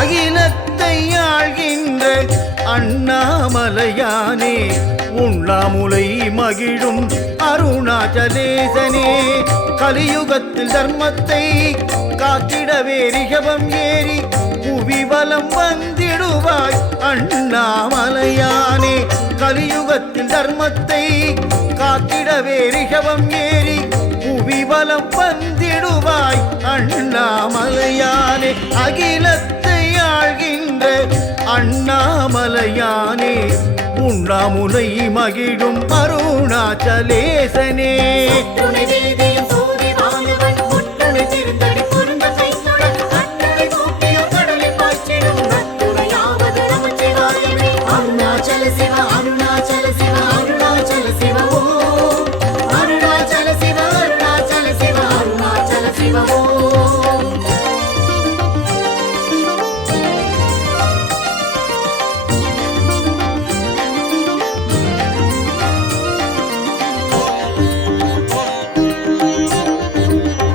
அகிலத்தை ஆழ்கின்ற அண்ணாமலையானே உண்ணாமுலை மகிழும் அருணாச்சலேசனே கலியுகத்தில் தர்மத்தை காத்திடவே ரிஷபம் ஏறி புவிவலம் வந்திடுவாய் அண்ணாமலையானே கலியுகத்தில் தர்மத்தை காத்திடவே ரிஷபம் ஏறி புவிவலம் வந்திடுவாய் அண்ணாமலையானே அகிலத்தை ஆழ்கின்ற அண்ணாமலையானே உண்ணாமுலை மகிழும் அருணாச்சலேசனே